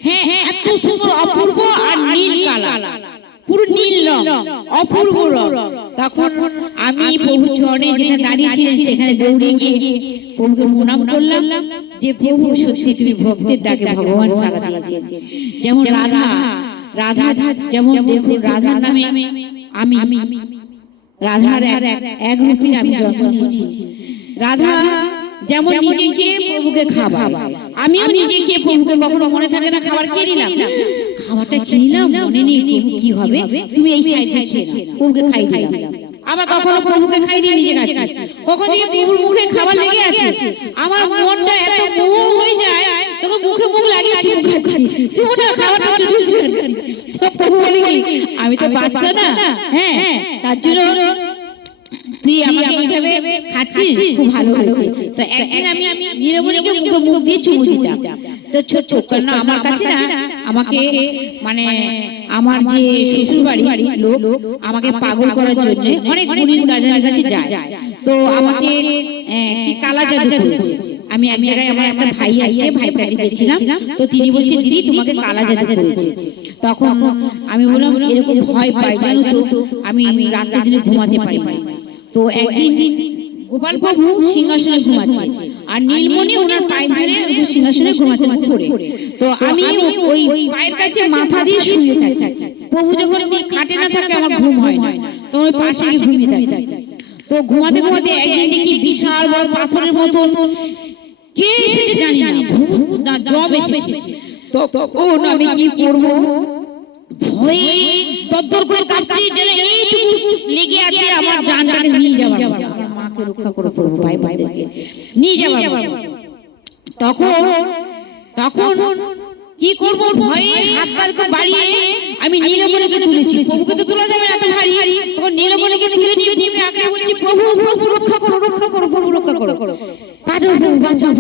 হ্যাঁ, এত সুন্দর অপূর্ব, আর নীল কালার, পুরো নীল রং, অপূর্ব রং। তখন আমি প্রভু চরণে যেখানে দাঁড়িয়েছিলেন সেখানে দৌড়ে গিয়ে প্রভুকে প্রণাম করলাম, যে প্রভু সত্যি তুমি ভক্তের ডাকে ভগবান সাড়া দিয়েছেন। যেমন রাধা, যেমন দেখুন রাধার নামে আমি রাধার এক রূপে আমি জন্ম নিয়েছি। রাধা যেমন নিজে খেয়ে প্রভুকে খাবার, আমিও নিজে খেয়ে প্রভুকে, কখনো মনে থাকে না খাবার খেয়ে নিলাম, খাবারটা খেয়ে নিলাম, মনে নেই প্রভু কি হবে, তুমি এই সাইডে খেয়ে নাও, প্রভুকে খাই দিলাম। আবার কখনো প্রভুকে খাই দিয়ে নিজে খাচ্ছি, কখন থেকে প্রভুর মুখে খাবার লেগে আছে, আমার মনটা এত মোহ হয়ে যায়, তখন মুখে মুখ লাগিয়ে চুমু খাচ্ছি, চুমুটা খাবারটা চুচুচি খাচ্ছি। প্রভু বলে আমি তো বাচ্চা না, হ্যাঁ, তার জন্য তুই আমাকে এইভাবে খাচ্ছিস, খুব ভালো হয়েছে। তো একদিন আমি নীলমণিকে মুখে মুখ দিয়ে চুমু দিতাম, তো ছোট কারণ আমার কাছে না, আমাকে মানে আমার যে শ্বশুর বাড়ি লোক আমাকে পাগল করার জন্য অনেক গুণীর গাজার কাছে যায়, তো আমাকে কি কালা জাদু করেছে। আমি এক জায়গায়, আমার একটা ভাই আছে, ভাই কাছে গেছিলাম, তো তিনি বলছে দিদি তোমাকে কালা জাদু করেছে। তখন আমি বললাম এরকম ভয় পাই জানো তো, আমি রাতে দিনে ঘুমাতে পারি না। তো একদিন গোপাল প্রভু সিংহাসনে ঘুমাচ্ছে, আর নীলমণি ওনার পায়ের ধারে সিংহাসনে ঘুমাচ্ছেন উপরে। তো আমি ওই পায়ের কাছে মাথা দিয়ে শুয়ে থাকি, প্রভু যখন খাটে না থাকে আমার ঘুম হয় না, তো ওই পাশে গিয়ে ঘুমিয়ে থাকি। তো ঘুমাতে ঘুমাতে একদিন দেখি বিশাল বড় পাথরের মতো কে এসেছে জানি না, ভূত না জব এসেছে। তো আমি কি করব, ভয়ে তদ্দর করে কাঁপছি, যে এইটুকু লেগে আছে আমার জানটাকে নিয়ে যাওয়া, আমার মাকে রক্ষা করে প্রভু, ভাই ভাইদেরকে নিয়ে যাওয়া। তখন কি করব, ভয়ে হাত পাকে বাড়িয়ে আমি নীলমণিকে তুলেছি, প্রভুকে তো তোলা যাবে না এত ভারী, তখন নীলমণিকে তুলে নিয়ে নেমে আগে বলছি প্রভু প্রভু রক্ষা করো, রক্ষা করো, প্রভু রক্ষা করো, বাঁচাও প্রভু, বাঁচাও,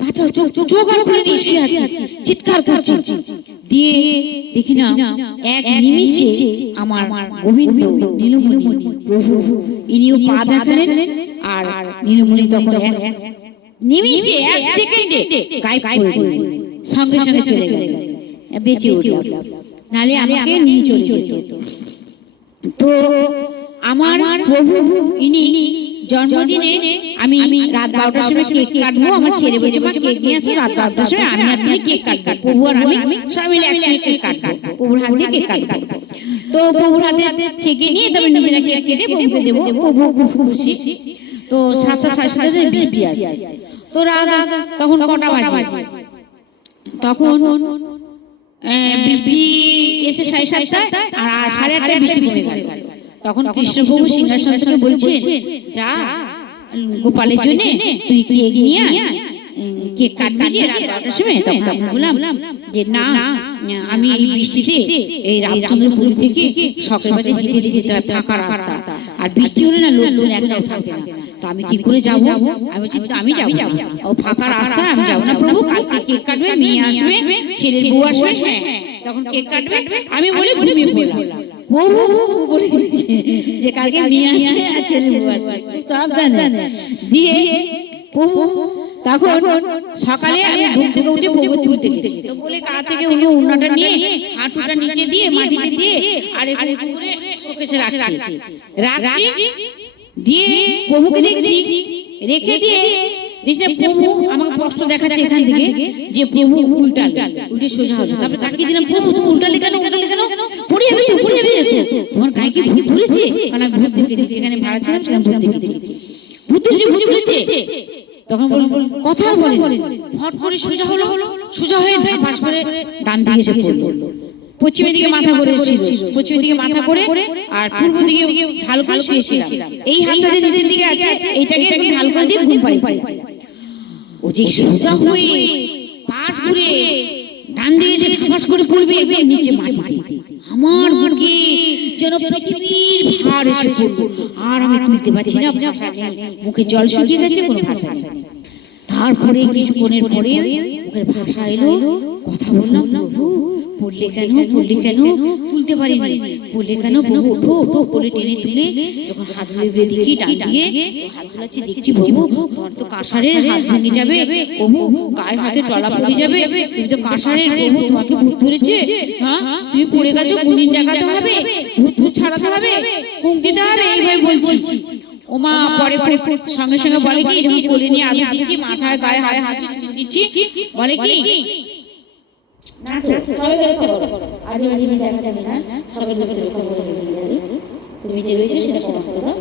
বাঁচাও, চোখ আর খুলে নিয়ে শুয়ে আছি, চিৎকার করছি। দিয়ে দেখি না এক নিমিষে আমার গোবিন্দ নীলমণি প্রভু ইনিও পা দেখালেন, আর নীলমণি তখন এক নিমিষে এক সেকেন্ডে গায়েব করে দিলেন, সঙ্গে সঙ্গে চলে গেলেন, বেঁচে উঠলাম, নালে আমাকে নিয়ে চলে যেত। তো আমার প্রভু ইনি জন্মদিনে আমি রাত 12টার সময় কেক কাটবো, আমার ছেলে বলছে মা কেক নিয়ে আসো, রাত 12টার সময় আমি আর তুমি কেক কাটবো, প্রভু আর আমি সবাই মিলে একসঙ্গে কেক কাটবো, প্রভুর হাত দিয়ে কেক কাটবো। তো প্রভুর হাতে থেকে নিয়ে তবে নিজেরা কেক কেটে প্রভুকে দেবো, প্রভু খুব খুশি। তো 7টা 7:30 বৃষ্টি আসে, তো রাত তখন কটা বাজে, তখন বৃষ্টি এসে 7:30 আর 8:30 বৃষ্টি কমে গেল। তখন কৃষ্ণপ্রভু সিংহাসন থেকে বলছেন যা গোপালের জন্য তুই কেক নিয়ে কেক কাটবি যে রাত 12টার সময়। তখন বললাম যে না, আমি এই বৃষ্টিতে এই রামচন্দ্রপুরী থেকে সকালবেলা হেঁটে হেঁটে যেতে হয়, ফাঁকা রাস্তা, আর বৃষ্টি হলে না লোকজন একটাও থাকে না, তো আমি কি করে যাবো, আমি বলছি আমি যাবো, ও ফাঁকা রাস্তা আমি যাবো না, প্রভু কালকে কেক কাটবে, মেয়ে আসবে, ছেলের বউ আসবে, হ্যাঁ তখন কেক কাটবে, আমি বলে ঘুমিয়ে পড়লাম। প্রভু বলে দিচ্ছে যে কালকে মেয়ে আসবে আর ছেলের বউ আসবে, সব জানে। দিয়ে প্রভু তখন সকালে আমি ঘুম থেকে উঠে প্রভু তুলতে গেছি, তো বলে গা থেকে উনি উন্নাটা নিয়ে হাঁটুটা নিচে দিয়ে মাটিতে দিয়ে আর একটু উঁচু করে শোকেসে রাখছি, দিয়ে প্রভুকে দেখছি, রেখে দিয়ে প্রভু আমাকে কষ্ট দেখাচ্ছে এখান থেকে, যে প্রভু উল্টে সোজা হলো। তারপরে তাকিয়ে দিলাম, প্রভু তুমি উল্টালে কেন, পড়ে যাবে তো, তোমার গায়ে কি ভূত ধরেছে? কারণ আমি ভূত দেখেছি, যেখানে ভাড়া ছিলাম সেখানে ভূত দেখেছি, ভূত ধরেছে। তখন কথা বলে হট করে সোজা হয়ে পাশ করে ডান দিকে এসে পড়লো। পশ্চিমের দিকে মাথা করে ছিল, পশ্চিমের দিকে মাথা করে আর পূর্ব দিকে ঢাল করে শুয়েছিলাম। এই হাতটা যে নিচের দিকে আছে এইটাকে একটু ঢাল করে দিয়ে ঘুম পাড়িয়েছি। ও যে সোজা হয়ে পাশ ঘুরে ডান দিকে এসে ঠাপাস করে পড়বে একদম নিচে মাটিতে। আমার বুকে যেন পৃথিবীর ভার এসে পড়লো, আর আমি তুলতে পারছি না, ভাষা নেই, মুখে জল শুকিয়ে গেছে, কোনো ভাষা নেই। তারপরে কিছুক্ষণের পরে মুখের ভাষা এলো, কথা বললাম, প্রভু পড়লে কেন, পড়লে কেন, তুলতে পারিনি, পড়লে কেন, প্রভু ওঠো ওঠো বলে টেনে তুলে যখন হাত ধরে দেখি ডান দিয়ে হাত ধুলাচ্ছি, দেখছি প্রভু তোমার তো কাঁসারের, হাত ভেঙে যাবে প্রভু, গায়ে হাতে টলা পড়ে যাবে, তুমি তো কাঁসারের প্রভু, তোমাকে ভূত ধরেছে, হ্যাঁ তুমি পড়ে গেছো, গুণিন দেখাতে হবে, ভূত ভূত ছাড়াতে হবে, হুঁক দিতে হবে, এইভাবে বলছি। ওমা পরে পরে সঙ্গে সঙ্গে বলে কি, যখন কোলে নিয়ে আদর দিচ্ছি, মাথায় গায়ে হাতে হাত দিচ্ছি, বলে কি তুমি যে রয়েছে সেটা প্রমাণ করে দাও,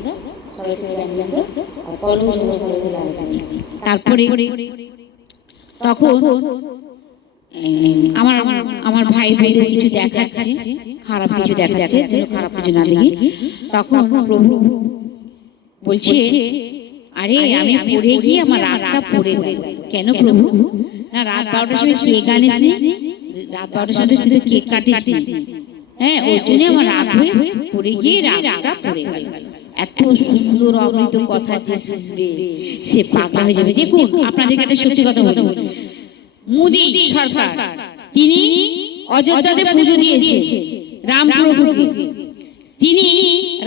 তারপরে তখন আমার আমার আমার ভাই ভাইদের কিছু দেখাচ্ছে, খারাপ কিছু দেখাচ্ছে, যেন খারাপ কিছু না দেখি। তখন প্রভু বলছে, আরে আমি পড়ে গিয়ে আমার রাতটা পড়ে গেল। কেন প্রভু? না রাত 12টার সময় কেক আনিস, রাত 12টার সময় তুই তো কেক কাটিস, হ্যাঁ ওই জন্য আমার রাত হয়ে পড়ে গিয়ে রাতটা পড়ে গেল। এত সুন্দর অমৃত কথা যে শুনবে সে পাগলা হয়ে যাবে। দেখুন আপনাদের কাছে সত্যি কথা বলবো, মোদী সরকার তিনি অযোধ্যাতে পুজো দিয়েছে রামপ্রভুকে। তিনি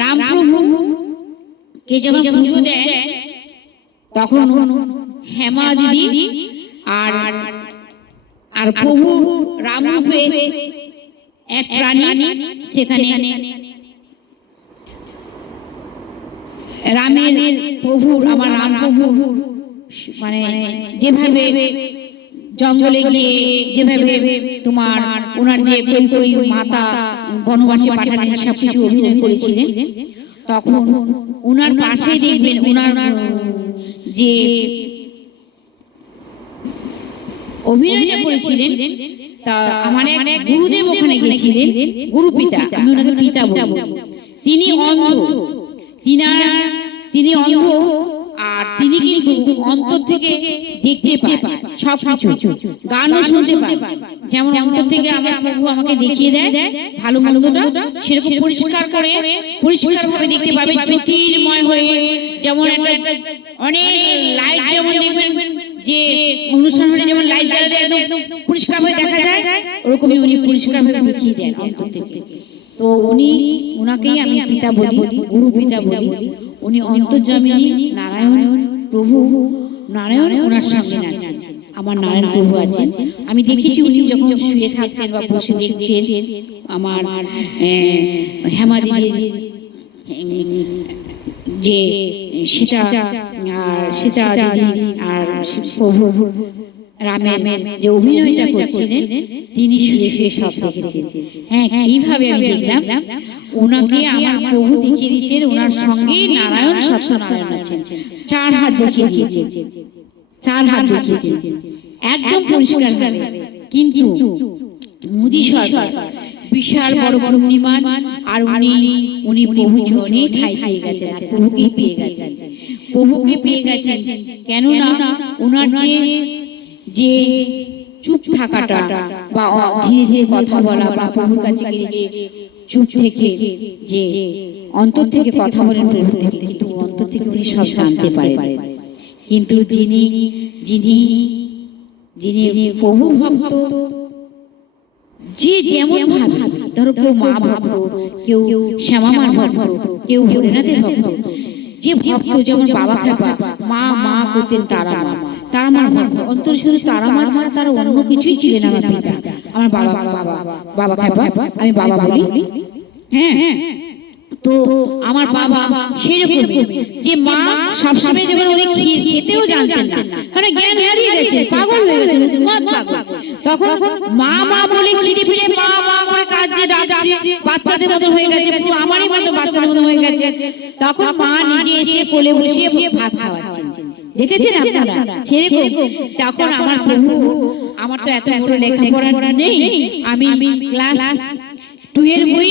রামপ্রভুকে যখন পুজো দেন তখন হেমা দিদি আর আর প্রভু রামরূপে এক প্রাণী সেখানে রামের প্রভু, আমার রাম প্রভু মানে যেভাবে জঙ্গলে গিয়ে যেভাবে তোমার ওনার যে কই কই মাতা বনবাসে পাঠালেন সবকিছু অভিনয় করেছিলেন, তখন ওনার পাশে দেখবেন ওনার যে অভিনয়টা করেছিলেন, তা আমার এক গুরুদেব ওখানে গেছিলেন, গুরু পিতা, আমি ওনাকে পিতা বলবো। তিনি অন্ধ, তিনি অন্ধ, আর তিনি কিন্তু অন্তর থেকে দেখতে পায় সবকিছু, গানও শুনতে পায়। যেমন অন্তর থেকে আমার প্রভু আমাকে দেখিয়ে দেয় ভালো মন্দটা, সেরকম পরিষ্কার করে পরিষ্কারভাবে দেখতে পাবে, জ্যোতির্ময় হয়ে। যেমন একটা অনেক লাইট, যেমন দেখবেন যে অনুষ্ঠান হলে যেমন লাইট জ্বালালে একদম পরিষ্কার হয়ে দেখা যায়, ওরকমই উনি পরিষ্কারভাবে দেখিয়ে দেন অন্তর থেকে। তো ওনাকেই আমি পিতা বলি, গুরু পিতা বলি। উনি অন্তর্যামিনী নারায়ণ প্রভু, নারায়ণ ওনার সামনে আছেন, আমার নারায়ণ প্রভু আছেন। আমি দেখেছি উনি যখন শুয়ে থাকছেন বা বসে দেখছেন, আমার হেমা দিদির যে সীতা দিদি আর প্রভু রামের যে অভিনয়টা করছিলেন, তিনি শুয়ে শুয়ে সব দেখেছেন। হ্যাঁ কিভাবে আমি দেখলাম, ওনাকে আমার প্রভু দেখিয়ে দিয়েছেন, ওনার সঙ্গে নারায়ণ সত্যনারায়ণ আছেন, 4 হাত দেখিয়ে দিয়েছেন, 4 হাত দেখিয়েছেন একদম পরিষ্কার ভাবে। কিন্তু মোদী সরকার বিশাল বড় পূর্ণিমান, আর উনি প্রভু জনে ঠাই পেয়ে গেছেন, প্রভুকে পেয়ে গেছেন। কেননা ওনার যে চুপ থাকাটা বা ধীরে ধীরে কথা বলা বা প্রভুর কাছে গিয়ে যে চুপ থেকে যে অন্তর থেকে কথা বলেন প্রভু থেকে, কিন্তু অন্তর থেকে উনি সব জানতে পারেন। কিন্তু যিনি প্রভু ভক্ত, যে যেমন ভাবে, ধরো কেউ মা ভক্ত, কেউ শ্যামামার ভক্ত, কেউ ভোলেনাথের ভক্ত, যে ভক্ত যেমন বাবা খেপা মা করতেন, তারা আমার ভক্ত। অন্তরে শুধু তারা মা ছাড়া তারা অন্য কিছুই ছিলেন আমার পিতা, আমার বাবা খেপা, আমি বাবা বলি। হ্যাঁ তো আমার বাবা সেরকম, যে মা সবসময় যখন উনি খেতেও জানতেন না, মানে জ্ঞান হারিয়ে গেছে, পাগল হয়ে গেছে, তখন মা বলে খিদে ফিরে মা করে কাজ যে ডাকছে, বাচ্চাদের মতো হয়ে গেছে, আমারই মতো বাচ্চাদের মতো হয়ে গেছে। তখন মা নিজে এসে কোলে বসিয়ে ভাত খাওয়াচ্ছেন, দেখেছেন আপনারা সেরকম। তখন আমার প্রভু, আমার তো এত বড় লেখাপড়া নেই, আমি ক্লাস 2 এর বই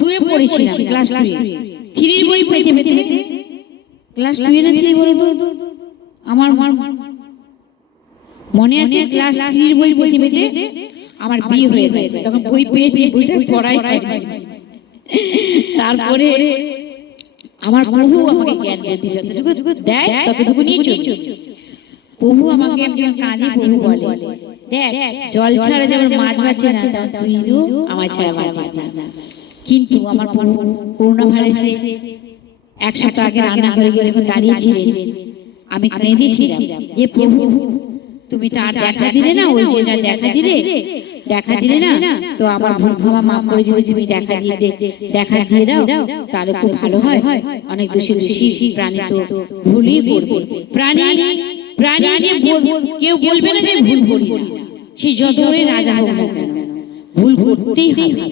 2 এ পড়েছিলাম, ক্লাস 2 এ। 3 এর বই পেতে পেতে ক্লাস 2 এ না 3 বলে তো আমার মনে আছে, ক্লাস 3 এর বই পেতে পেতে আমার বিয়ে হয়ে গেছে। তখন বই পেয়েছি, বইটা পড়াই হয়নি। তারপরে আমার প্রভু আমাকে জ্ঞান বুদ্ধি যতটুকু দেয় ততটুকু নিয়ে চলছি। প্রভু আমাকে একজন কাঁদি, প্রভু বলে, দেখ জল ছাড়া যেমন মাছ বাঁচে না, তেমন তুই তো আমার ছাড়া বাঁচিস না। কিন্তু আমার প্রভু করোনা ভাইরাসে 1 সপ্তাহ আগে রান্নাঘরে গিয়ে যখন দাঁড়িয়েছিলেন, আমি কেঁদেছিলাম যে প্রভু তুমি তো আর দেখা দিলে না, ওই যে যা দেখা দিলে না, তো আমার ভুল ক্ষমা মাফ করে যদি তুমি দেখা দিয়ে দাও তাহলে খুব ভালো হয়। অনেক দোষী প্রাণী তো ভুলই করবে, প্রাণী যে কেউ বলবে না যে ভুল করি না, সে যত বড় রাজা হোক না কেন ভুল করতেই হবে।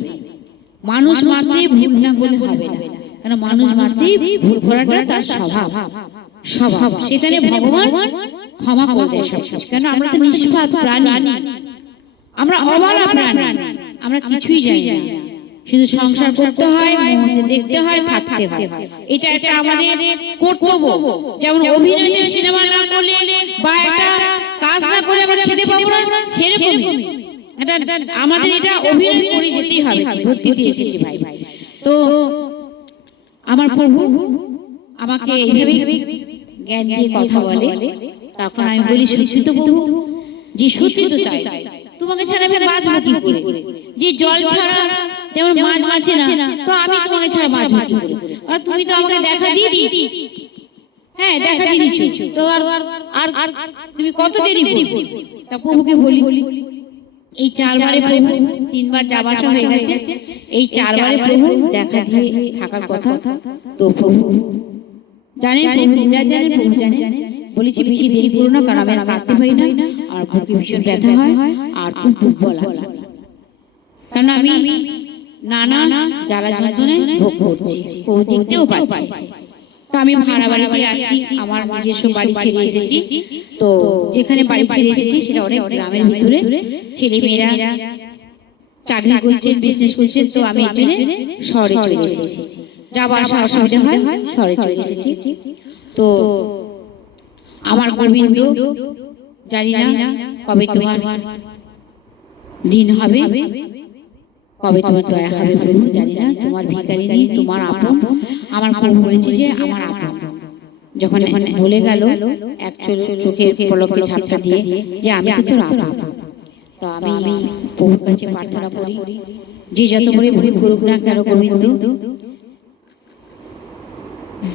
মানুষ মাত্রই ভুল না বলে হবে না, কারণ মানুষ মাত্রই ভুল করাটা তার স্বভাব। সেখানে ভগবান ক্ষমা করে দেয় সব, কেন আমরা তো নিষ্পাপ প্রাণী, আমরা অবলা প্রাণী, আমরা কিছুই জানি না, শুধু সংসার করতে হয়, মধ্যে দেখতে হয়, থাকতে হয়। এটা একটা আমাদের কর্তব্য। যেমন অভিনয়তে সিনেমা না করলে বা একটা কাজ না করে আমরা খেতে পাবো না, সেরকমই আমাদের এটা অভিনয় করে যেতেই হবে, ধরতে দিয়ে এসেছি ভাই। তো আমার প্রভু আমাকে এইভাবে জ্ঞান দিয়ে কথা বলে, তখন আমি বলি সত্যি তো প্রভু, যে সত্যি তো তাই, তোমাকে ছাড়া আমি বাঁচবো কি করে? যে জল ছাড়া যেমন মাছ বাঁচে না, তো আমি তোমাকে ছাড়া বাঁচবো কি করে? আর তুমি তো আমাকে দেখা দিয়ে দিয়েছি, হ্যাঁ দেখা দিয়ে দিচ্ছ, তো আর তুমি কত দেরি করবে? তা প্রভুকে বলি, এই 4 বারে প্রভু 3 বার যাওয়া আসা হয়ে গেছে, এই 4 বারে প্রভু দেখা দিয়ে থাকার কথা। তো প্রভু জানেন, প্রভু জানেন, প্রভু জানেন, বলেছি বেশি দেরি করো না, কারণ আমি আর কাঁদতে পারি না, আর বুকে ভীষণ ব্যথা হয়, আর খুব বুক বলা, কারণ আমি নানা জ্বালা যন্ত্রণায় ভোগ করছি, প্রভু দেখতেও পাচ্ছি। তো আমি ভাড়া বাড়িতে আছি, আমার নিজস্ব বাড়ি ছেড়ে এসেছি। তো যেখানে বাড়ি ছেড়ে এসেছি সেটা অনেক গ্রামের ভিতরে, ছেলে মেয়েরা চাকরি করছেন, বিজনেস করছেন, তো আমি এর জন্য শহরে চলে এসেছি, যাওয়া আসা অসুবিধা হয়, শহরে চলে এসেছি। তো আমার গোবিন্দ জানি না কবে তোমার দিন হবে, কবে তোমার দয়া হবে প্রভু জানি না, তোমার ভিখারিনী, তোমার আপন। আমার প্রভু বলেছে যে আমার আপন, যখন বলে গেল এক চোখের পলকে ঝাপটা দিয়ে যে আমি তো তোর আপন। তো আমি প্রভুর কাছে প্রার্থনা করি, যে যত করে ভুল করুক না কেন গোবিন্দ,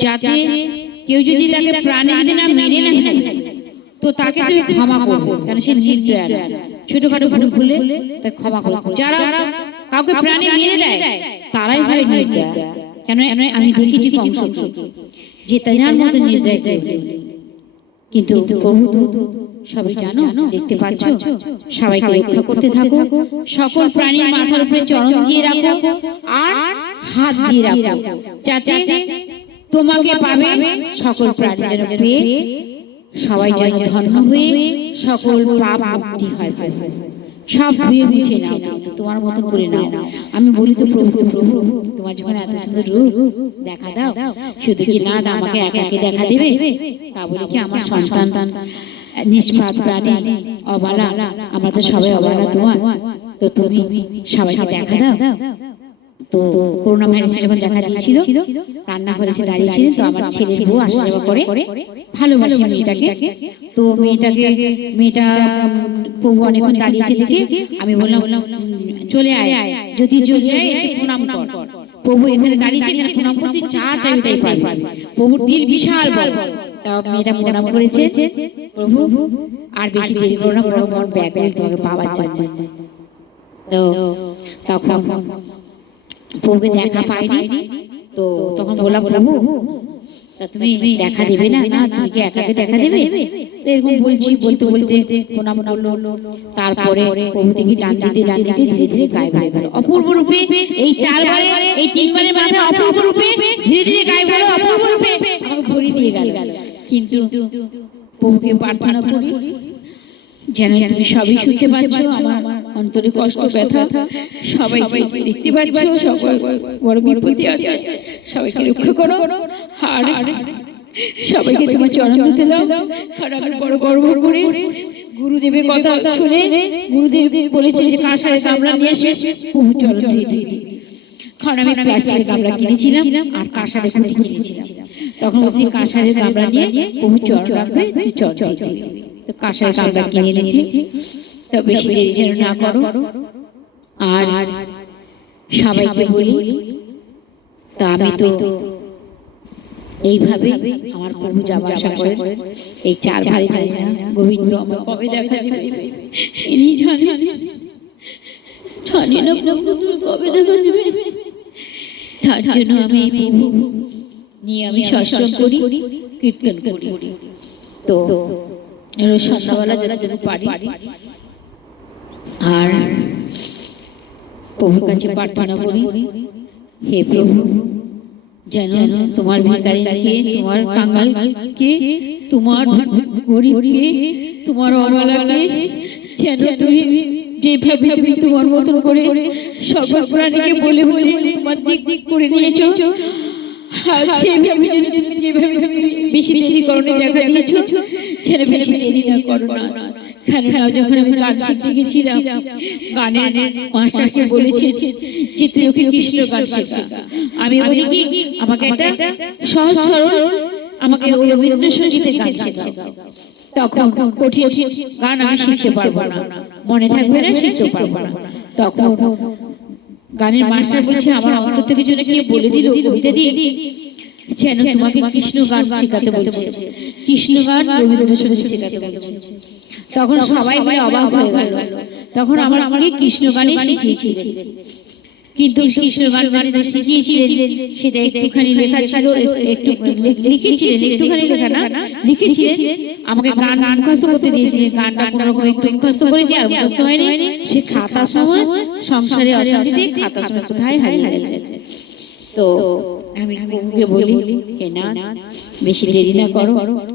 যাতে কেউ যদি তাকে প্রাণে যদি না মেনে না ফেলে, তো তাকে তুমি ক্ষমা করবে, কারণ সে নির্দয়া, ছোটখাটো ভুল ভুলে তাকে ক্ষমা করবে। যারা কাউকে প্রাণে মেনে দেয় তারাই হয় নির্দয়া, কেন আমি দেখেছি কংসকে যে তার মতো নির্দয় কেউ নেই। কিন্তু প্রভু তো সবই জানো, দেখতে পাচ্ছ, সবাইকে রক্ষা করতে থাকো, সকল প্রাণীর মাথার উপরে চরণ দিয়ে রাখো আর হাত দিয়ে রাখো, যাতে তোমাকে পাবে সকল প্রাণী যেন পেয়ে সবাই যেন ধন্য হয়ে সকল পাপ মুক্তি হয়, সব ধুয়ে মুছে নাও, তোমার মতন করে নাও। আমি বলি তো প্রভুকে, প্রভু তোমার যখন এত সুন্দর রূপ দেখা দাও, শুধু কি না আমাকে একাকে দেখা দেবে? তা বলে কি আমার সন্তান নিষ্পাপ প্রাণী অবলা, আমরা তো সবাই অবলা তোমার, তো তুমি সবাইকে দেখা দাও। তো করোনা ভাইরাসে যখন দেখা দিয়েছিল, রান্নাঘরে এসে দাঁড়িয়েছিলেন, তো আমার ছেলের বউ আসা যাওয়া করে, ভালোবাসে মেয়েটাকে। তো মেয়েটা প্রভু অনেকক্ষণ দাঁড়িয়েছে দেখে আমি বললাম চলে আয়, যদি চলে আয় এসে প্রণাম কর, প্রভু এখানে দাঁড়িয়েছে, এখানে প্রণাম করতে যা চাই তাই পারবে, প্রভুর দিল বিশাল বড়। তা মেয়েটা প্রণাম করেছে, প্রভু আর বেশি দেরি করো না, বড় বড় ব্যাগ তোমাকে পাওয়ার জন্য। তো তখন প্রভুকে দেখা পাইনি, তো তখন বললাম প্রভু তুমি দেখা দেবে না? না তুমি কি একাকে দেখা দেবে? তো এরকম বলতে বলতে প্রণাম করলো। তারপরে প্রভু থেকে ডান দিতে ধীরে ধীরে গায়েব হয়ে গেল অপূর্ব রূপে। এই 4 বারে, এই 3 বারে মাথায় অপূর্ব রূপে ধীরে ধীরে গায়েব হলো অপূর্ব রূপে, আমাকে ভরে দিয়ে গেল। কিন্তু প্রভুকে প্রার্থনা করি, যেন তুমি সবই শুনতে পাচ্ছ, আমার অন্তরে কষ্ট ব্যথা সবাইকে দেখতে পাচ্ছ, সবাই বড় বিপদে আছে, সবাইকে রক্ষা করো। আর সবাইকে তোমার চরণ ধুতে দাও। আর আমি বড় গর্ব করে গুরুদেবের কথা শুনে, গুরুদেব বলেছে যে কাঁসারের গামলা নিয়ে এসে প্রভু চরণ ধুয়ে দিই। কারণ আমি প্লাস্টিকের গামলা কিনেছিলাম আর কাঁসারের খুঁটি কিনেছিলাম, তখন বলছি কাঁসারের গামলা নিয়ে প্রভু চরণ রাখবে, তুই চরণ ধুয়ে দিবি। তো কাঁসারের গামলা কিনে এনেছি, তো বেশি দেরি যেন না করো। আর সবাইকে বলি, তা আমি তো এইভাবে আমার প্রভু যাওয়া আসা করেন, এই চার ভাই যাই না, গোবিন্দ আমার কবে দেখা দেবে ইনি জানি, জানি না প্রভু কবে দেখা দেবে। তার জন্য আমি প্রভু নিয়ে আমি সৎসঙ্গ করি, কীর্তন করি। তো রোজ সন্ধ্যাবেলা যতটুকু পারি, আর প্রভুর কাছে প্রার্থনা করি, হে প্রভু যেন তোমার ভিখারিকে, তোমার কাঙ্গালকে, তোমার গরিবকে, তোমার অবলাকে যেন তুমি যেভাবে তুমি তোমার মতন করে সকল প্রাণীকে বলে বলে তোমার দিক দিক করে নিয়েছো, আর সেভাবে তুমি যেভাবে বেশি দেরি করোনি দেখা দিয়েছো, যেন বেশি দেরি না করো না। কেননা যখন আমি গান শিখতে গেছিলাম, গানের মাস্টারকে বলেছে যে তুই ওকে কৃষ্ণ গান শেখা। আমি বলি কি, আমাকে একটা সহজ সরল আমাকে রবীন্দ্রসঙ্গীতের গান শেখাও। তখন কঠিন গান আমি শিখতে পারবো না, মনে থাকবে না, শিখতে পারবো না। তখন গানের মাস্টার বলছে, আমার অন্তর থেকে যেন কে বলে দিল কবিতা দিয়ে যেন তোমাকে কৃষ্ণ গান শেখাতে বলছে, কৃষ্ণ গান রবীন্দ্রসঙ্গীত শেখাতে বলছে। তখন সবাই মিলে অবাক হয়ে গেল। তখন আমাকে কৃষ্ণ গানে শিখিয়েছিলেন, কিন্তু কৃষ্ণ গান যেটা শিখিয়েছিলেন সেটা একটুখানি লেখা ছিল, একটু লিখেছিলেন, একটুখানি লেখা না লিখেছিলেন। আমাকে গান মুখস্থ করতে দিয়েছিলেন, গানটা কোনো রকম একটু মুখস্থ করেছি, আর মুখস্থ হয়নি। সে খাতা সময় সংসারে অশান্তিতে খাতা সময় কোথায় হারিয়ে গেছে। তো আমি প্রভুকে বলি, হে না, বেশি দেরি না করো,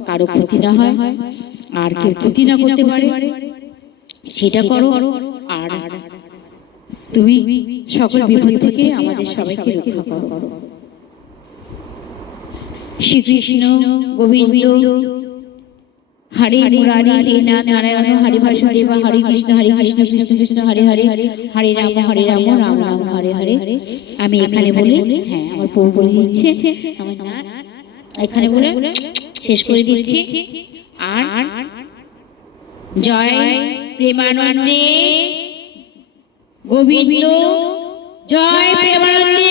কারো ক্ষতি না হয়, আর কেউ ক্ষতি না করতে পারে সেটা করো। আর তুমি সকল বিপদ থেকে আমাদের সবাইকে রক্ষা করো। শ্রীকৃষ্ণ গোবিন্দ হরে মুরারি, হে নাথ নারায়ণ, হরে বাসুদেবা, হরে কৃষ্ণ কৃষ্ণ কৃষ্ণ হরে হরে, হরে রাম রাম রাম হরে হরে। আমি এখানে বলে, হ্যাঁ আমার প্রভু বলে দিচ্ছে, আমার নাথ এখানে বলে শেষ করে দিচ্ছি। আর জয় প্রেমানন্দে গোবিন্দ, জয় প্রেমানন্দে